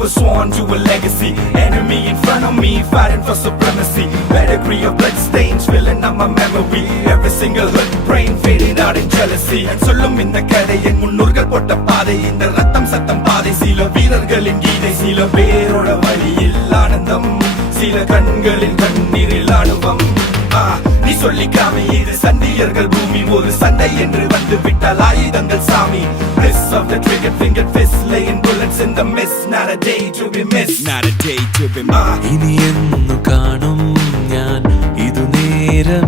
was sworn to a legacy. Enemy in front of me, fighting for supremacy. Pedigree of blood stains filling up my memory. Every single hood brain fading out in jealousy. And சொல்லும் இந்த கதை என் முன்னோர்கள் போட்ட பாதை. இந்த ரத்தம் சத்தம் பாதை. சில வீரர்களின் கீதை, சில பேரோட வழியில் ஆனந்தம், சில கண்களின் கண்ணீரில் ஆணுவம். நீ சொல்லிக்காமி இது சண்டியர்கள் பூமி. ஒரு சண்டை என்று வந்து விட்டால் ஆயுதங்கள் சாமி. Bliss of the trigger finger fist, laying bullets in the mist. Not a day to be missed, not a day to be missed. ഇനി എന്നു കാണും ഞാൻ ഇതു നേരം